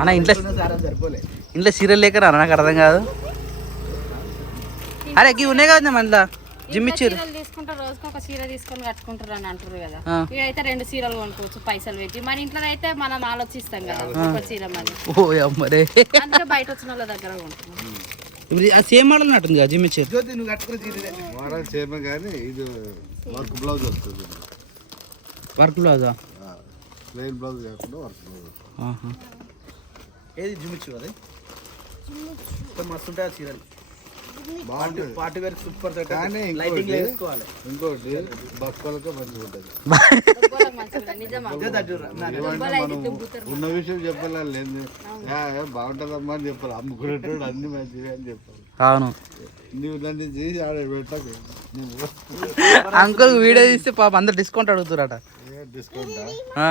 అన్న ఇంట్లో సారం సరిపోలే. ఇంట్లో సీరియల్ లేక నాకు అర్థం కాదు. అరే ఇవి ఉన్నాయి కదా మన ఇంట్లో జిమ్ ఇచ్చారు చీరలు తీసుకుంటారు రోజుకి ఒక చీర తీసుకొని కట్టుకుంటారు అని అంటారు కదా. ఇదైతే రెండు చీరలు కొనుక్కోవచ్చు పైసలు పెట్టి. మన ఇంట్లో అయితే మనం ఆలోచిస్తాం కదా ఒక చీర మరి. ఓ అమ్మరే అందుకే బయట వచ్చిన వాళ్ళ దగ్గర కొంటున్నాం. సేమ్ మోడల్ నట్టుంది కదా జిమ్ ఇచ్చారు మోడల్ సేమ్ కానీ ఇది వర్క్ బ్లౌజ్ వస్తుంది. వర్క్ బ్లౌజా? ప్లెయిన్ బ్లౌజ్ కాకుండా వర్క్ బ్లౌజ్. ఏది? జుమిచ్చు అది? మస్తు ఉంటాయి ఆ చీరలు. బాగుంటుంది పార్టీ వేర్ సూపర్ సెట్ కానీ లైటింగ్ ఇంకోటి వేసుకోవాలి. ఇంకోటి బక్కలతో మంచిగా ఉంటుంది. ఉన్న విషయం చెప్పాలి లేదు బాగుంటుందమ్మా అని చెప్పాలి అమ్ముకునేటోడు అన్ని మంచివి అని చెప్పాలి అవును. నువ్వు నన్ను చేసి ఆడ పెట్టకు. అంకుల్ వీడియో తీస్తే పాప అందరు డిస్కౌంట్ అడుగుతారట. డిస్కౌంటా? ఆ.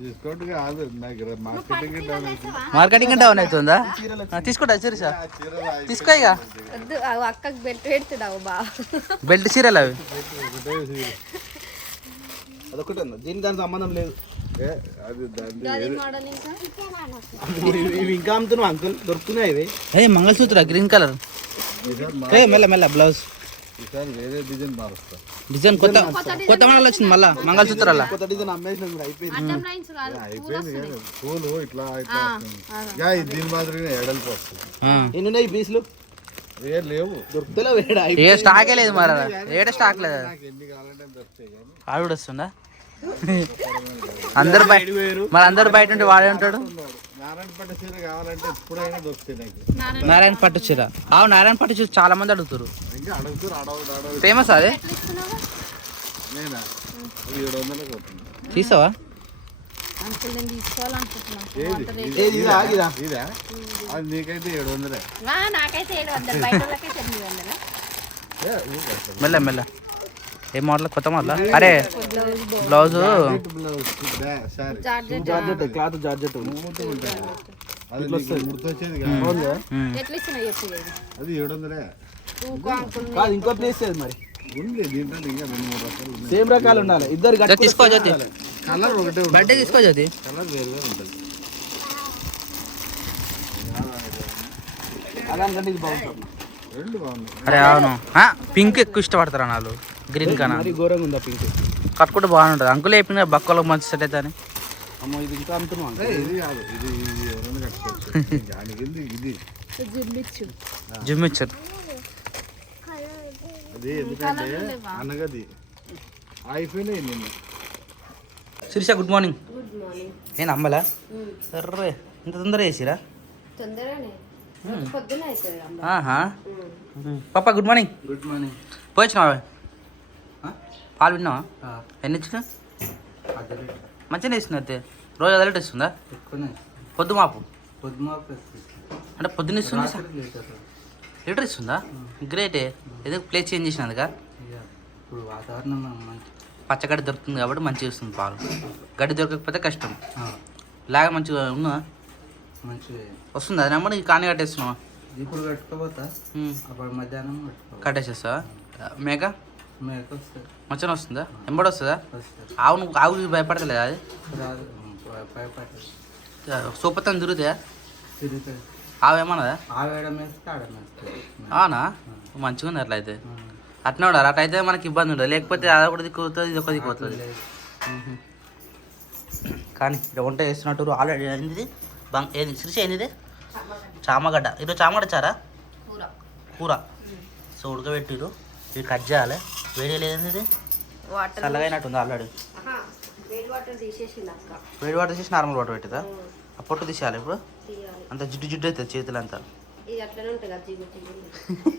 డిస్కౌంట్ కాదు నాకు మార్కెటింగ్ డౌన్ అవుతుంది. మార్కెటింగ్ డౌన్ అవుతుందా? ఆ, తీసుకుంటా చీరసా తీసుకో ఇక. అక్కకి బెల్ట్ పెడుతున్నావు బా. బెల్ట్ చీరలు అవి. అదొకటి ఉంది. దీని దానికి సంబంధం లేదు. ఇంకా? అమ్ముతున్నావు అంకుల్. దొరుకుతున్నాయి ఇవి. ఏ మంగళసూత్ర గ్రీన్ కలర్. ఏ మెల్ల మెల్ల బ్లౌజ్. ఈసారి వేరే డిజైన్ మారుస్తా. డిజైన్ కొత్త కొత్త మోడల్ వచ్చింది మళ్ళా మంగళసూత్రాల కొత్త డిజైన్ అమ్మేసిన కూడా అయిపోయింది. కానీ పూలు ఇట్లా. యా, ఇది దీని మాదిరిగానే ఎడల్పు వస్తుంది. ఎన్ని ఉన్నాయి ఈ పీసులు? ఏ లేవు. ఏ స్టాకే లేదు మరి ఏడ స్టాక్ లేదు? ఆవిడ వస్తుందా? అందరు బయట మరి అందరు బయట ఉంటే వాడే ఉంటాడు? నారాయణ పట్ట చీర నాకు. నారాయణ పట్టు చీర. ఆవు నారాయణ పట్టు చీర చాలా మంది అడుగుతారు. ఫేమస్ అదే? తీసావా. మెల్ల మెల్ల. ఏ మోడల్? కొత్త మోడల్? అరే బ్లౌజ్. Cloth georgette. అది ఏడు వందలే కాదు? ఇంకో ప్లేస్ లేదు మరి? సేమ్ రకాలు ఉండాలి. ఇద్దరు జ్యోతి తీసుకో జ్యోతి. కలర్ ఒకటే ఉంటుంది. బర్త్డే తీసుకో జ్యోతి. కలర్ వేరు వేరు ఉంటుంది. అలాంటి ఇది బాగుంటుంది. రెండు బాగున్నాయి. అరే అవును. పింక్ ఎక్కువ ఇష్టపడతారు నాలు? గ్రీన్ ఘోరంగా ఉందా పింక్ కట్టుకుంటే బాగుంటుంది. అంకుల్ చెప్పింది బక్కలకు మంచి సెట్ అవుతుంది అమ్మో ఇది ఇంకా అమ్ముతున్నాం ఏ, ఇది కాదు. ఇది ఇది ఎవరైనా కట్టుకోవచ్చు దానికి ఇది ఇది. జిమ్మిచ్చు. జిమ్ ఇచ్చారు అది ఎందుకంటే అనగది అయిపోయినాయి నిన్న. Shirisha good morning good morning నేను అమ్మలా సర్రే ఇంత తొందర వేసిరా పాప గుడ్ మార్నింగ్ గుడ్ మార్నింగ్ పోయిచ్చినావా పాలు విన్నావా? ఎన్ని ఇచ్చిన? మంచిగా ఇస్తున్నా అయితే. రోజు అదే లీటర్ ఇస్తుందా? పొద్దు మాపు అంటే పొద్దున్న ఇస్తుంది? లీటర్ ఇస్తుందా? గ్రేటే. ఏదో ప్లేస్ చేంజ్ చేసినందుక ఇప్పుడు వాతావరణం పచ్చగడ్డి దొరుకుతుంది కాబట్టి మంచిగా ఇస్తుంది పాలు. గడ్డి దొరకకపోతే కష్టం. లాగా మంచిగా ఉందా? మంచి వస్తుంది? అది నెంబర్ కాని కట్టేస్తున్నావా? ఇప్పుడు కట్టుకోపోతా. అప్పుడు మధ్యాహ్నం కట్టేసేస్తావా? మేక? మేక వస్తుంది? ఎంబడి వస్తుందా? ఆవు నువ్వు ఆవు భయపడతలేదా అది? సూపర్తో తిరుగుతాయా? తిరుగుతుంది ఆవు ఏమన్నదా? ఆవేయడం వేస్తే ఆడడం వేస్తుంది అవునా? మంచిగా ఉంది అట్లా అయితే అట్నే ఉండాలి అట్లా అయితే మనకి ఇబ్బంది ఉండదు. లేకపోతే అది ఒకటి దిక్కుతుంది ఇది ఒక దిక్కుతుంది. కానీ ఇక్కడ వంట చేస్తున్నట్టు ఆల్రెడీ ఏంది బంగ్ ఏది సిరిసి ఏంది చామగడ్డ. ఈరోజు చామగడ్డ చారా? కూర. కూర. సో ఉడకబెట్టిరు ఇవి కట్ చేయాలి. వేడి లేదండి ఇది? వాటర్ చల్లగా అయినట్టుంది ఆల్రెడీ వేడి వాటర్ తీసేసింది అక్క. వేడి వాటర్ చేసి నార్మల్ వాటర్ పెట్టిదా? ఆ పొట్టు తీసేయాలి ఇప్పుడు? అంత జిడ్డు జిడ్డు అవుతుంది చేతులు అంతా ఇది అట్లనే ఉంటుంది కదా జిగు జిగు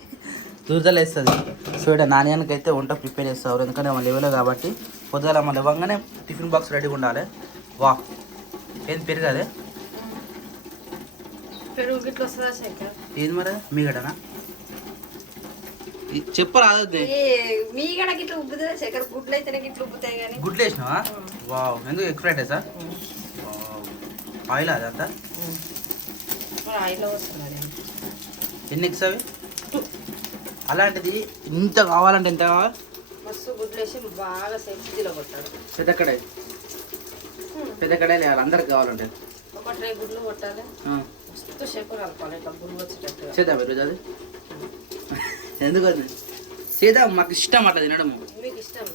దురదలు వేస్తుంది. సో ఇక్కడ నాణ్యానికి అయితే వంట ప్రిపేర్ చేస్తారు. ఎందుకంటే మన లెవెల్ కాబట్టి పొద్దుగాల మన ఇవ్వగానే టిఫిన్ బాక్స్ రెడీగా ఉండాలి. వా. పెరగాలి పెరుగు గిట్ల వస్తుందా శంకర్? ఏది మరి? మీ గడనా చెప్పు రాదు మీ గిట్ల ఉబ్బుతుందా గుడ్లు అయితేనే గిట్ల ఉబ్బుతాయి కానీ గుడ్లు వేసినావా? వావ్ ఎందుకు ఆయిల్ అదంతా వస్తున్నది ఎన్ని ఎగ్స్ అవి? అలాంటిది ఇంత కావాలంటే ఎంత కావాలి? మస్తు గుడ్లు వేసి బాగా సెంచిలో కొట్టాడు పెద్ద కడాయి. పెద్ద కడాయి అందరికి కావాలంటే. ఒక అట్లా గుడ్లు కొట్టాలి. మస్తు కలపాలి ఇట్లా చేద్దాం ఈరోజు అది. ఎందుకు అది చేద్దాం మాకు ఇష్టం అట్లా తినడం. మీకు ఇష్టం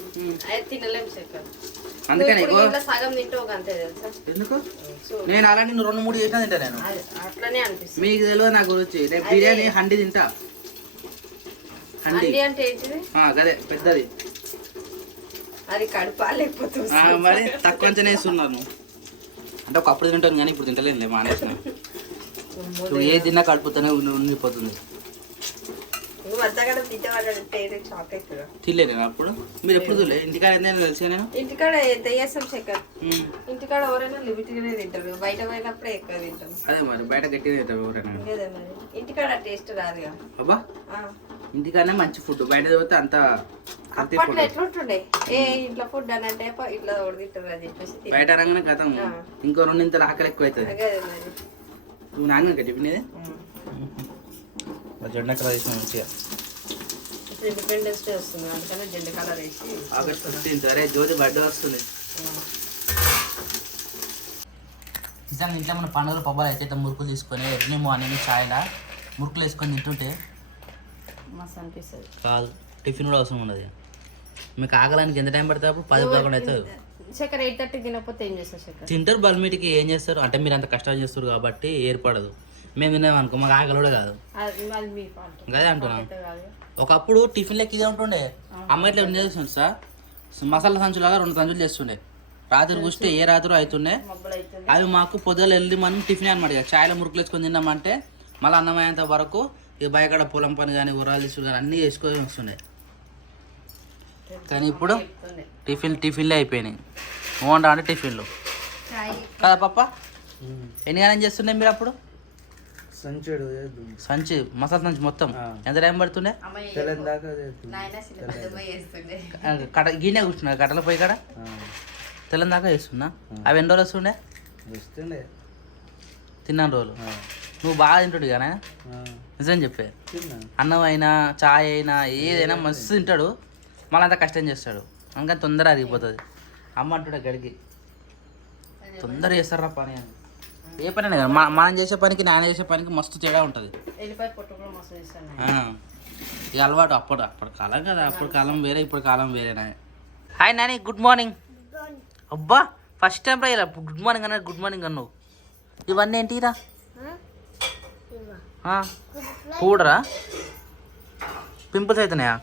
అయితే తినలేం చక్కెర అందుకని సగం అంతే తెలుసా? ఎందుకు? నేను అలాంటి నువ్వు రెండు మూడు చేసినా తింటా నేను. అది అట్లనే అనిపిస్తుంది. మీకు తెలియదు నా గురించి. నేను బిర్యానీ హండి తింటా. హండి అంటే ఏంటిది? గదే పెద్దది. అది కడుపా లేకపోతే మరి తక్కువ అంచనా వేస్తున్నాను అంటే ఒకప్పుడు తింటాను కానీ ఇప్పుడు తింటలేనులే మానేసిన. ఏ తిన్నా కడుపుతూనే ఉండి- ఉండిపోతుంది. మధ్యగా తిట్టవాలంటే షాక్ అవుతుందా? తినలే నేను అప్పుడు? మీరు ఎప్పుడు తినలే? ఇంటికాడ ఏంటో తెలిసా నేను? ఇంటికాడ ఎంత చేస్తాం చక్కెర. ఇంటికాడ ఎవరైనా లిమిట్ గానే తింటారు. బయట పోయినప్పుడే ఎక్కువ తింటాం అదే మరి బయట గట్టిగా తింటారు ఎవరైనా. ఇంటికాడ టేస్ట్ రాదుగా. అబ్బా. ఆ. ఇంటికాడనే మంచి ఫుడ్. బయట పోతే అంత అప్పట్లో ఎట్లుంటుండే? ఏ ఇంట్లో ఫుడ్ అని అంటే ప- ఇట్లా తింటారు అని చెప్పేసి. బయట రంగానే ఆ. ఇంకో రెండు ఇంత ఆకలి ఎక్కువ అవుతుంది అదే మరి. నువ్వు నాన్న టిఫిన్ ఇది ఉమ్. జొన్న కలర్ వేసిన మంచిగా. ఇండిపెండెన్స్ డే వస్తుంది. అందుకని జెండా కలర్ వేసి ఆగస్ట్ ఫిఫ్టీన్త్ అరే జ్యోతి బర్త్డే వస్తుంది. నిజంగా ఇంట్లో మన పండుగలు పబ్బాలు అయితే ఇట్లా మురుకులు తీసుకొని ఎర్లీ మార్నింగ్ ఛాయ్లా మురుకులు వేసుకొని తింటుంటే మస్తు అనిపిస్తుంది. కాదు టిఫిన్ కూడా అవసరం ఉండదు. మీకు ఆగడానికి ఎంత టైం పడుతుంది అప్పుడు? పది పదకొండు అవుతుంది. చక్కెర ఎయిట్ థర్టీ తినకపోతే ఏం చేస్తావు చక్కెర తింటారు బల్మీటికి ఏం చేస్తారు? అంటే మీరు అంత కష్టాలు చేస్తారు కాబట్టి ఏర్పడదు. మేము తిన్నాం అనుకో మాకు ఆకలి కూడా కాదు. అది కాదు. ఒకప్పుడు టిఫిన్ లెక్క ఇదే ఉంటుండే అమ్మ ఇట్లా చేస్తుంది సార్ మసాలా సంచులాగా రెండు సంచులు చేస్తుండే. రాత్రి కూర్చుంటే ఏ రాత్రి అవుతుండే అవి మాకు పొద్దున వెళ్ళి మనం టిఫిన్ అనమాట ఇక. చాయ్లో మురుకులు వేసుకొని తిన్నామంటే మళ్ళీ అన్నం అయ్యేంత వరకు ఇక బయకాడ పొలం పని కానీ ఉరాలు తీసుకుని కానీ అన్నీ చేసుకొని వస్తుండే. కానీ ఇప్పుడు టిఫిన్ టిఫిన్లే అయిపోయినాయి. ఓండా అంటే టిఫిన్లు. చాయ్. కదా పప్ప ఎన్ని గణం చేస్తుండే మీరు అప్పుడు? సంచుడు సంచి మసాలా సంచి మొత్తం. ఎంత టైం పడుతుండే? కట గిన్నె కూర్చున్నా కట్టల పోయి కాడ? ఆ, తెల్లని దాకా వేస్తున్నా అవి ఎన్ని రోజులు వస్తుండే? వస్తుండే. తిన్నాను రోజులు. నువ్వు బాగా తింటాడు కానీ నిజం చెప్పే. అన్నం అయినా చాయ్ అయినా ఏదైనా మస్తు తింటాడు. మళ్ళీ అంత కష్టం చేస్తాడు. అందుకని తొందర అరిగిపోతుంది అమ్మ అంటాడు గడికి. తొందర చేస్తారా పని అని. ఏ పని కానీ మన- చేసే పనికి నాన్న చేసే పనికి మస్తు తేడా ఉంటుంది. ఇక అలవాటు అప్పుడు అప్పుడు కాలం కదా అప్పుడు కాలం వేరే ఇప్పుడు కాలం వేరేనా హాయ్ నాని గుడ్ మార్నింగ్. అబ్బా ఫస్ట్ టైం రా ఇలా గుడ్ మార్నింగ్ అన్నా గుడ్ మార్నింగ్ అన్నావు. ఇవన్నీ ఏంటిరా? పౌడరా? పింపుల్స్ అవుతున్నాయా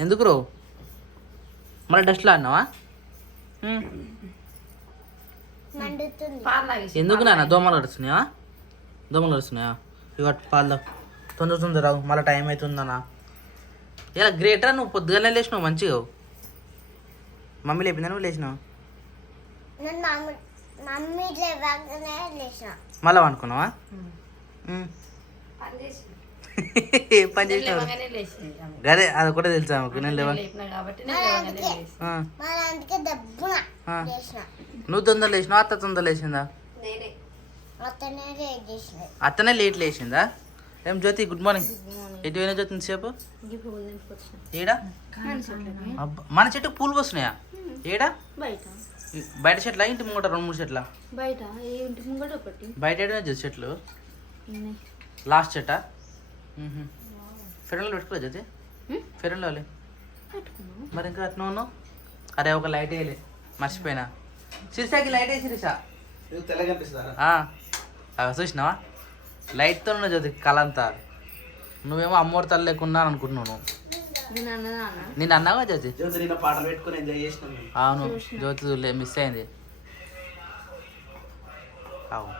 ఎందుకు రో? మళ్ళీ డస్ట్లో అన్నావా? ఎందుకు నాన్న? దోమలు కడుస్తున్నాయా దోమలు కడుస్తున్నాయా ఇక పాలు తొందర తొందర రావు. మళ్ళీ టైం అవుతుందన్నా ఇలా గ్రేటర్ నువ్వు పొద్దుగానే లేచినావు మంచిగా. మమ్మీ లేపిందా నువ్వు లేచినావు? మళ్ళీ అనుకున్నావా. పని చేసి ఏం పని చేసినావు. గదే అది కూడా తెలుసా నేను లేవా? నువ్వు తొందర లేచినావు? అత్త తొందర లేచిందా? అత్తనే లేట్ లేచిందా? ఏం జ్యోతి గుడ్ మార్నింగ్ ఎటు పోయినా జ్యోతి ఇంతసేపు? నింపుకొచ్చిన ఏడా? అబ్బా, మన చెట్టుకు పూలు వస్తున్నాయా ఏడా? బయట. చెట్ల? ఇంటి ముంగట రెండు మూడు చెట్ల? బయట. బయట ఏడైనా జ్యోతి చెట్లు. లాస్ట్ చెట్ట? ఫెరన్లో పెట్టుకోలేదు జ్యోతి? ఫెరన్లో మరి ఇంకా అట్లా ఉన్నావు? అరే ఒక లైట్ వేయలే. మర్చిపోయినా. శిరిషాకి లైట్ వేసి అవి చూసినావా? లైట్తో ఉన్న జ్యోతి కళ అంతా నువ్వేమో అమ్మోరు తల్లి లేకున్నా అనుకుంటున్నావు నువ్వు. నేను అన్నావా జ్యోతి. అవును జ్యోతి మిస్ అయింది. అవును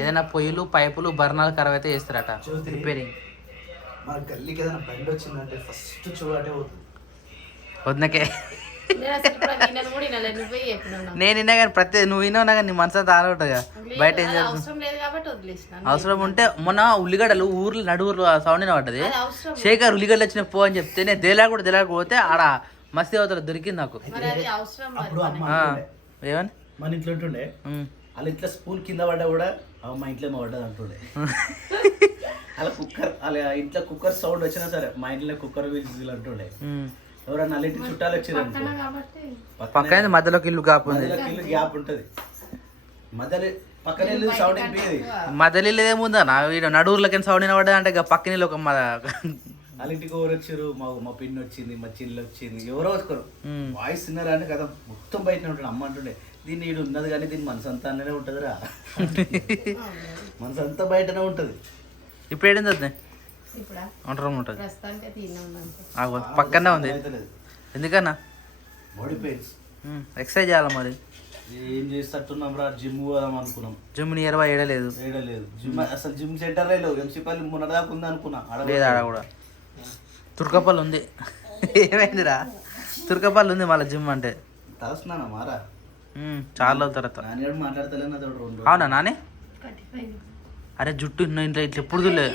ఏదైనా పొయ్యిలు పైపులు బర్నాలు ఖరాబ్ అయితే చేస్తారట. రిపేరింగ్ మన గల్లీకి ఏదైనా బండి వచ్చిందంటే ఫస్ట్ చూడటే పోతుంది. వద్దకే నేను విన్నా కానీ ప్రతి నువ్వు విన్నావు కానీ నీ మనసు తాను ఉంటుందిగా బయట ఏం చేస్తావు అవసరం లేదు కాబట్టి వదిలేసిన. అవసరం ఉంటే మొన్న ఉల్లిగడ్డలు ఊర్లు నడువుర్లు సౌండ్ పడ్డది అది అవసరం శేఖర్ ఉల్లిగడ్డలు వచ్చిన పో అని చెప్తే నేను దేలా కూడా దేలా పోతే ఆడ మస్తీ అవతల దొరికింది నాకు. ఏమని? మన ఇంట్లో ఉంటుండే. అలా ఇట్లా స్పూన్ కింద పడ్డా కూడా "అవ్వ, మా ఇంట్లో ఏమో పడ్డది అంటుండే. అలా కుక్కర్ అలా ఇంట్లో కుక్కర్ సౌండ్ వచ్చినా సరే మా ఇంట్లో కుక్కర్ విజిల్ అంటుండే. ఎవరన్నా అల్లింటి చుట్టాలు వచ్చారండి పక్కన మధ్యలోకి ఇల్లు కాపు ఉంది. మధ్యలో ఇల్లు గ్యాప్ ఉంటుంది. మధ్యలో పక్కన ఇల్లు సౌండ్ వినిపించేది మధ్యలో ఇల్లు ఏముందా నా వీడు నడువులకి సౌండ్ వినబడ్డా అంటే ఇక పక్కన ఇల్లు ఒక మ- అల్లింటికి ఎవరు వచ్చారు? మా మా పిన్ని వచ్చింది మా చిల్లు వచ్చింది ఎవరో వచ్చుకోరు. వాయిస్ విన్నారా అంటే కదా మొత్తం బయటనే ఉంటాడు. అమ్మ అంటుండే దీన్ని ఈడు ఉన్నది కానీ దీని మనసు అంతా అన్ననే ఉంటుందిరా. మనసు అంతా బయటనే ఉంటుంది. ఇప్పుడు ఏడింది ఒంటరి ఉంటుంది. పక్కనే ఉంది. ఎందుకన్నా? Body pains. ఎక్సర్సైజ్ చేయాలి మరి? ఏం చేస్తట్టున్నాం రా జిమ్ పోదాం అనుకున్నాం. జిమ్ నియర్ బై ఏడలేదు. వేయడలేదు జిమ్ అసలు జిమ్ సెంటర్ లేవు. ఎంసీపల్లి మొన్నదాకా ఉంది అనుకున్నా. ఆడ లేదు ఆడ కూడా. తుర్కపల్లి ఉంది. ఏమైందిరా? తుర్కపల్లి ఉంది మళ్ళీ జిమ్ అంటే. తలస్తున్నానా మారా చాలా తర్వాత. మాట్లాడతలేను అవునా నానే? అరే జుట్టు ఇన్న ఇంట్లో ఇట్లా ఎప్పుడు చూడలే?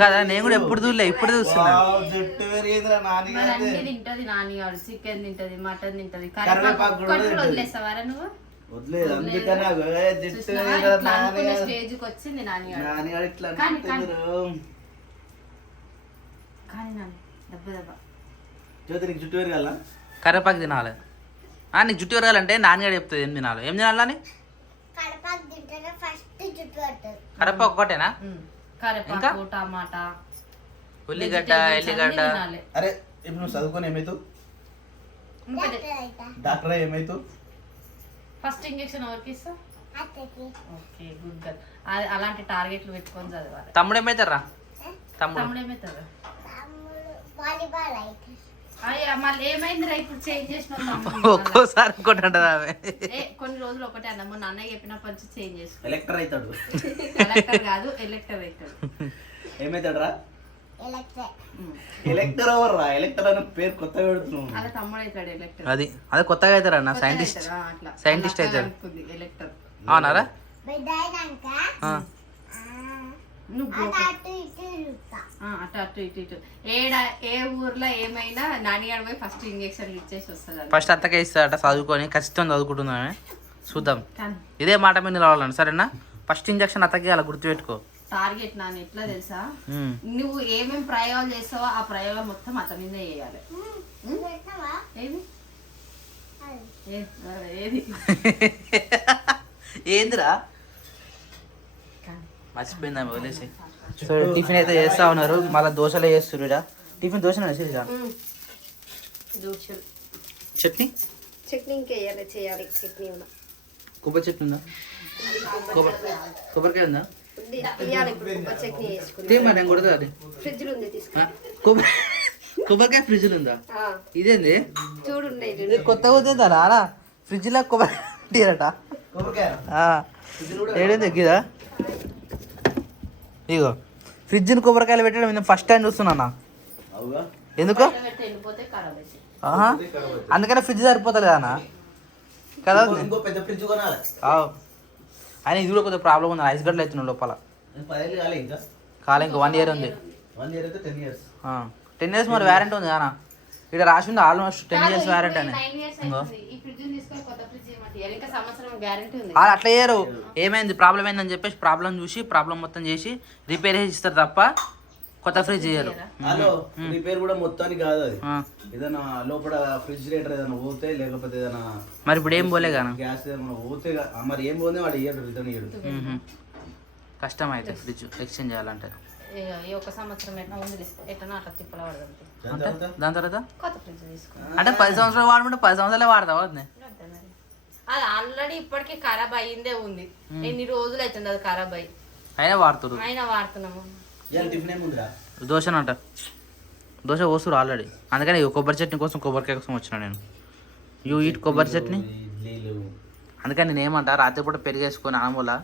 కదా నేను కూడా ఎప్పుడు చూడలే ఇప్పుడు చూస్తున్నా. జుట్టు పెరిగిందిరా అన్ని తింటది నాని వాడు చికెన్ తింటది మటన్ తింటది. కరివేపాకు కూడా. వదిలేస్తావారా నువ్వు? వదిలేదు నాకు, జుట్టు చూసినావా? పెరిగిందిరా ఇట్లా అనుకునే నాన్నగారు. స్టేజ్కి వచ్చింది నాని వాడు నాన్నగారు ఇట్లా కానీ, అంటున్నారు. కానీ. నాని దెబ్బ దెబ్బ. జ్యోతి నీకు జుట్టు పెరగాల? కరివేపాకు తినాలి. ఆ, నీకు జుట్టు పెరగాలంటే నాన్నగారు చెప్తుంది ఏం తినాలి? ఏం తినాలని తింటేనే ఫస్ట్ జుట్టు కరివేపాకు ఒక్కటేనా? కరివేపాకు టమాటా ఉల్లిగడ్డ ఎల్లిగడ్డ. అరే ఇప్పుడు నువ్వు చదువుకొని ఏమైతావు? డాక్టర్ ఏమైతావు? ఫస్ట్ ఇంజెక్షన్ ఎవరికి ఇస్తావు ఓకే గుడ్ గర్ల్. అలాంటి టార్గెట్లు పెట్టుకొని చదవాలి. తమ్ముడు ఏమైతారా తమ్ముడు. తమ్ముడు తమ్ముడు వాలీబాల్ అయితే. అయ్యా మళ్ళీ ఏమైందిరా ఇప్పుడు చేంజ్ చేసిన ఒక్కోసారి ఇంకోటి అంటది ఆమె? కొన్ని రోజులు ఒకటే అన్న మొన్న అన్నయ్య చెప్పినప్పటి నుంచి చేంజ్ చేసుకో. ఎలక్టర్ అవుతాడు. కలెక్టర్ కాదు ఎలక్టర్ అవుతాడు. ఏమైతాడు రా ఎలక్ట్రే ఎలక్టర్ ఎవరు రా ఎలక్టర్ అనే పేరు కొత్త పెడుతున్నావు. అలా తమ్ముడు అవుతాడు ఎలక్టర్ అది అదే కొత్తగా అవుతారా అన్న సైంటిస్ట్ అట్లా. Scientist అవుతాడు. ఎలక్టర్ అవునారా? నువ్వు అటు అటు ఇటు ఇటు ఏడ ఏ ఊర్లో ఏమైనా నానిగాడు పోయి ఫస్ట్ ఇంజెక్షన్ ఇచ్చేసి వస్తుంది ఫస్ట్ అత్తకే ఇస్తాడట చదువుకొని ఖచ్చితంగా చదువుకుంటున్నామే చూద్దాం. ఇదే మాట మీద నిలవాలండి సరేనా? ఫస్ట్ ఇంజక్షన్ అత్తకి అలా గుర్తుపెట్టుకో. టార్గెట్ నాన్న ఎట్లా తెలుసా. నువ్వు ఏమేమి ప్రయోగాలు చేస్తావో ఆ ప్రయోగం మొత్తం అతని మీద చేయాలి. ఏది? ఏందిరా. మర్చిపోయిందా వదిలేసి సో టిఫిన్ అయితే చేస్తా ఉన్నారు. మళ్ళీ దోశలే చేస్తారు ఈడ టిఫిన్ దోశ దోషులు చట్నీ? చట్నీ ఇంకా చేయాలి. చట్నీ కొబ్బరి చట్నీ ఉందా? కొబ్బరి కొబ్బరికాయ ఉందా? కొడుతుంది అది? కొబ్బరి కొబ్బరికాయ ఫ్రిడ్జ్లో ఉందా? ఆ, ఇదేంది? చూడు ఉన్నాయి ఇది కొత్తగా వద్దా ఆరా ఫ్రిడ్జ్లో కొబ్బరి తీరట కొబ్బరికాయ? ఏడేంది? ఎగ్గిదా? ఇగో ఫ్రిడ్జ్ని కొబ్బరికాయలు పెట్టడం నేను ఫస్ట్ టైం చూస్తున్నా ఎందుకు? అందుకనే ఫ్రిడ్జ్ సరిపోతుంది కదా అన్న? కదా. ఆయన ఇది కూడా కొద్దిగా ప్రాబ్లం ఉంది. ఐస్ గడ్డలు అవుతున్నాయి లోపల. కాలే ఇంకా. కాలం ఇంకా వన్ ఇయర్ ఉంది. వన్ ఇయర్ అయితే టెన్ ఇయర్స్ మరి వ్యారంటీ ఉంది కదా ఇక్కడ రాసి ఉంది ఆల్మోస్ట్ టెన్ ఇయర్స్ వ్యారంటీ అని. వాళ్ళు అట్లా చేయరు. ఏమైంది? ప్రాబ్లం ఏందని చెప్పేసి ప్రాబ్లం చూసి ప్రాబ్లం మొత్తం చేసి రిపేర్ చేసి ఇస్తారు తప్ప కొత్త ఫ్రిడ్జ్ చేయరు. హలో రిపేర్ కూడా మొత్తానికి కాదు అది. ఏదైనా లోపల ఫ్రిజిరేటర్ ఏదైనా పోతే లేకపోతే ఏదైనా మరి ఇప్పుడు ఏం పోలే కానీ గ్యాస్ ఏదైనా పోతే మరి ఏం పోతే వాడు ఇయ్యడు రిటర్న్ ఇయ్యడు. కష్టం అయితే ఫ్రిడ్జ్ ఎక్స్చేంజ్ చేయాలంటే. ఒక సంవత్సరం ఎట్లా ఉంది ఎట్లా అట్లా తిప్పల పడదు దాని తర్వాత? కొత్త ఫ్రిడ్జ్ అంటే పది సంవత్సరాలు వాడమంటే పది సంవత్సరాలే వాడతావా. అది ఆల్రెడీ ఇప్పటికీ ఖరాబ్ అయ్యిందే ఉంది. ఎన్ని రోజులు అవుతుంది అది ఖరాబ్ అయ్యి? అయినా వాడుతురు అయినా వాడుతున్నాము. ఇవాళ టిఫిన్ ఏముందిరా దోశనంట దోశ పోస్తురు ఆల్రెడీ. అందుకని కొబ్బరి చట్నీ కోసం కొబ్బరికాయ కోసం వచ్చిన నేను. యూ ఈట్ కొబ్బరి చట్నీ? అందుకని నేను ఏమంటా రాత్రిపూట పెరిగేసుకొని ఆమూల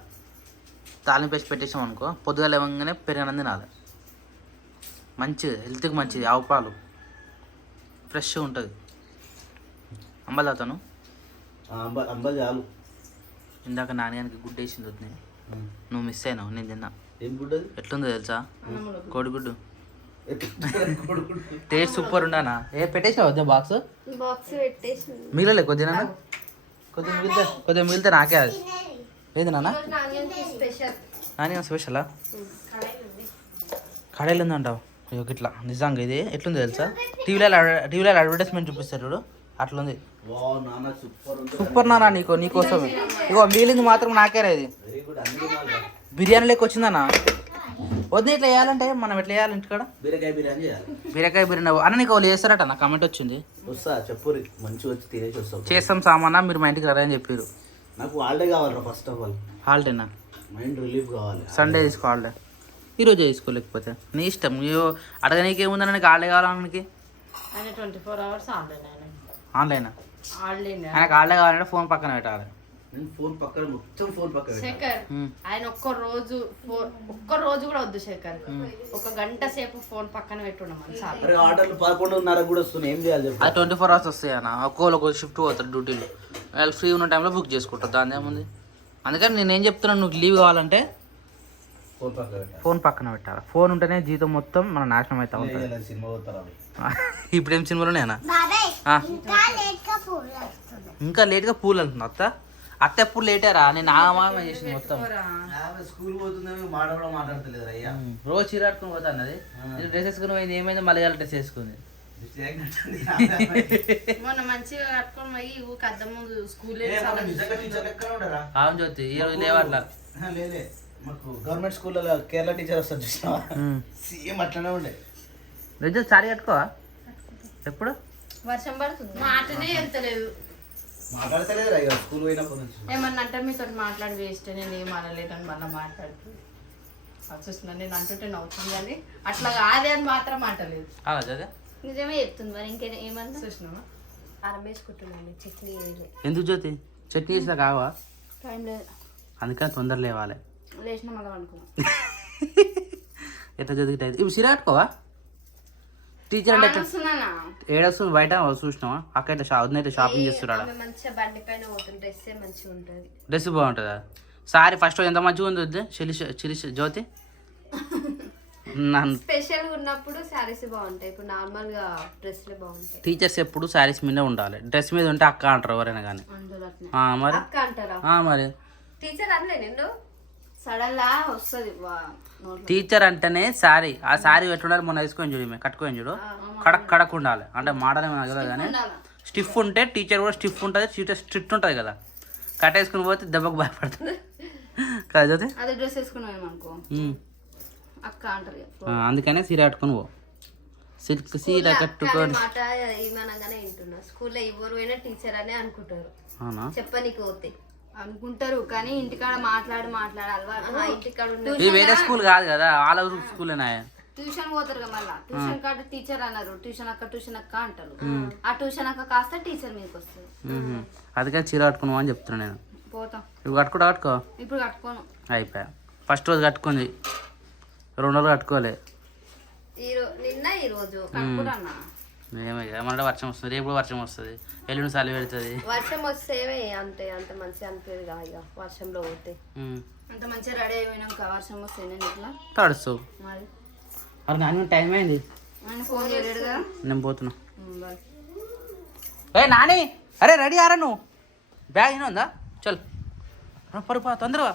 తాలింపు వేసి పెట్టేసాం అనుకో పొద్దుగా లేవగానే పెరిగినంది తినాలి. మంచిది హెల్త్కి మంచిది ఆవు పాలు. ఫ్రెష్గా ఉంటుంది. ఆ, అంబ అంబల్ చాలు. ఇందాక నాన్నగానికి గుడ్డు వేసింది వద్దు నువ్వు మిస్ అయినావు నేను తిన్నా. ఏం ఎట్లుందో తెలుసా? కోడిగుడ్డు. టేస్ట్ సూపర్ ఉండనా? ఏ పెట్టేసినావు వద్దా బాక్స్? బాక్స్ పెట్టేసి మిగలలే కొద్దిగా కొద్దిగా మిగిలితే కొద్దిగా మిగిలితే నాకే అది. ఏది నాన్న? నాన్నకి స్పెషల్ నాని స్పెషలా కడాయిలు ఉందంటావు ఇగో ఇట్లా నిజంగా ఇది ఎట్లుంది తెలుసా? టీవీలో టీవీలో అడ్వర్టైజ్మెంట్ చూపిస్తారు చూడు. అట్లుంది. నాన్న సూపర్ నానా నీకో నీకోసం ఇగో మిగిలింది మాత్రం నాకేరా ఇది బిర్యానీ లెక్క వచ్చిందన్నా? వద్దు ఇట్లా వేయాలంటే మనం ఎట్లా వేయాలి ఇంటికాడ? బీరకాయ బిర్యానీ చేయాలి. బీరకాయ బిర్యానీ. అన్న నీకు వాళ్ళు చేస్తారట నా కమెంట్ వచ్చింది. వస్తా చెప్పు రి. మంచిగా వచ్చి తినేసి వస్తావు. చేస్తాం సామానా? మీరు మా ఇంటికి రారని చెప్పారు నాకు హాలిడే కావాలరా ఫస్ట్ ఆఫ్ ఆల్ హాలిడేనా మైండ్ రిలీఫ్ కావాలి. సండే తీసుకో హాలిడే ఈరోజు తీసుకోలేకపోతే నీ ఇష్టం. నీవు అడగనీకేముందని నీకు holiday కావాలనికి twenty four hours online online ఆయనకు హాలిడే కావాలంటే ఫోన్ పక్కన పెట్టాలి. నేను ఫోన్ పక్కన మొత్తం ఫోన్ పక్కన. శేఖర్. ఆయన ఒక్క రోజు ఫోన్ ఒక్క రోజు కూడా వద్దు శేఖర్. ఒక గంట సేపు ఫోన్ పక్కన పెట్టున్నాం ఆర్డర్లు పదకొండున్నర కూడా వస్తున్నాయి. ఏం చేయాలి అది ట్వంటీ ఫోర్ అవర్స్ వస్తాయి అన్న. ఒక్కోళ్ళు ఒక షిఫ్ట్ పోతారు డ్యూటీలో. వాళ్ళు ఫ్రీ ఉన్న టైంలో బుక్ చేసుకుంటారు. దాని ఏముంది? అందుకని నేను ఏం చెప్తున్నాను నువ్వు లీవ్ కావాలంటే ఫోన్ పక్కన పెట్టాలి. ఫోన్ పక్కన పెట్టాలి. ఫోన్ ఉంటేనే జీతం మొత్తం మన నాశనం అవుతా ఉంటుంది. ఇప్పుడేం సినిమాలోనేనా బాబాయ్ ఆ. ఇంకా లేట్గా పూలు వస్తుంది ఇంకా లేట్గా పూలు అంటున్నా అత్త. అత్త ఎప్పుడు లేటారా నేను ఆగమాగం చేసింది మొత్తం. స్కూల్ పోతుందేమో మాట కూడా మాట్లాడతలేదు అయ్యా. రోజు చీరాడుకుని పోతా అన్నది. నేను డ్రెస్ వేసుకుని పోయింది ఏమైంది మళ్ళీ డ్రెస్ వేసుకుంది. మొన్న మంచిగా కట్టుకొని పోయి ఊకి అద్దం ముందు స్కూల్ అవును జ్యోతి ఈ రోజు లేవట్లా? లేదే మాకు గవర్నమెంట్ స్కూల్లో కేరళ టీచర్ వస్తారు చూసినావా? సేమ్ అట్లనే ఉండే. నిజం సారీ కట్టుకోవా? ఎప్పుడు? వర్షం పడుతుంది? మాటనే వెళ్తలేదు మాట్లాడతలేదు రా స్కూల్ పోయినప్పటి నుంచి. ఏమన్నా అంటే మీతో మాట్లాడి వేస్ట్ నేను ఏం అనలేదని మళ్ళీ మాట్లాడుతూ. చూస్తున్నా నేను అంటుంటే నవ్వుతుంది కానీ అట్లా కాదే అని మాత్రం అంటలేదు నిజమే చెప్తుంది మరి ఇంకే ఏమన్నా చూసినావా? కారం వేసుకుంటున్నాను చట్నీ ఎందుకు జ్యోతి? చట్నీ చేసినా కావా? టైం లేదు. అందుకని తొందర లేవాలి. లేచిన మళ్ళీ అనుకున్నాం ఎట్లా చదివితే ఇవి సిరా కట్టుకోవా? టీచర్ అంటే ఏడొస్తుంది బయట? చూసినావా? అక్క ఇట్లా షా వదిన ఇట్లా షాపింగ్ చేస్తున్నాడా? డ్రెస్ బాగుంటుందా? సారీ ఫస్ట్ ఎంత మంచిగా ఉంది వద్దు? చిలి చిలి జ్యోతి? స్పెషల్ ఉన్నప్పుడు శారీస్ బాగుంటాయి. ఇప్పుడు నార్మల్గా డ్రెస్లే బాగుంటాయి. టీచర్స్ ఎప్పుడు శారీస్ మీద ఉండాలి. డ్రెస్ మీద ఉంటే అక్క అంటారు ఎవరైనా కానీ మరి? అక్క అంటారా? ఆ, మరి. టీచర్ అనలే నిన్ను? సడన్ లా వస్తుంది. టీచర్ అంటేనే శారీ ఆ శారీ ఎట్లుండాలి? మొన్న వేసుకొని చూడు ఈమె కట్టుకొని చూడు. కడక్ కడక్ ఉండాలి. అంటే మోడల్ ఏమైనా కదా కానీ? స్టిఫ్ ఉంటే టీచర్ కూడా స్టిఫ్ ఉంటుంది టీచర్ స్ట్రిక్ట్ ఉంటుంది కదా. కట్టేసుకుని పోతే దెబ్బకు భయపడుతుంది. కదా జ్యోతి? అందుకనే సీర కట్టుకొని పో. సిల్క్ సీర కట్టుకొని స్కూల్లో ఎవరు అయినా టీచర్ అనే అనుకుంటారు. చెప్పనీకి పోతే. అనుకుంటారు కానీ ఇంటికాడ మాట్లాడి మాట్లాడి అలవాటు. ఇంటికాడ ఇది వేరే స్కూల్ కాదు కదా ఆల్ ఓవర్ స్కూలేనా ట్యూషన్ పోతారు కదా మళ్ళీ. ట్యూషన్ కాడ టీచర్ అన్నారు ట్యూషన్ అక్క ట్యూషన్ అక్క అంటారు. ఆ. ట్యూషన్ అక్క కాస్త టీచర్ మీదకి వస్తుంది. అందుకని చీర కట్టుకున్నాం అని చెప్తున్నా నేను. పోతాం. ఇవి కట్టుకుంటా కట్టుకో. ఇప్పుడు కట్టుకోను. అయిపోయా. ఫస్ట్ రోజు కట్టుకుంది రెండు రోజులు కట్టుకోలే. నిన్న ఈ రోజు కట్టుకున్నా. ఏమన్నా వర్షం వస్తుంది. రేపు వర్షం వస్తుంది. ఎల్లుండి చలి పెడుతుంది. వర్షం వస్తే అంతే అంత మంచిగా అనిపించదు కదా ఇక వర్షంలో పోతే. అంత మంచిగా రెడీ అయిపోయినాక వర్షం వస్తే నేను ఇట్లా? తడుస్తావు. మరి? మరి నాని టైం అయింది? ఫోన్ చేయలేడు కదా? నేను పోతున్నా. ఏ నాని అరే రెడీ ఆరా నువ్వు? బ్యాగ్ ఏమైనా ఉందా? చల్. పరుపా తొందరగా?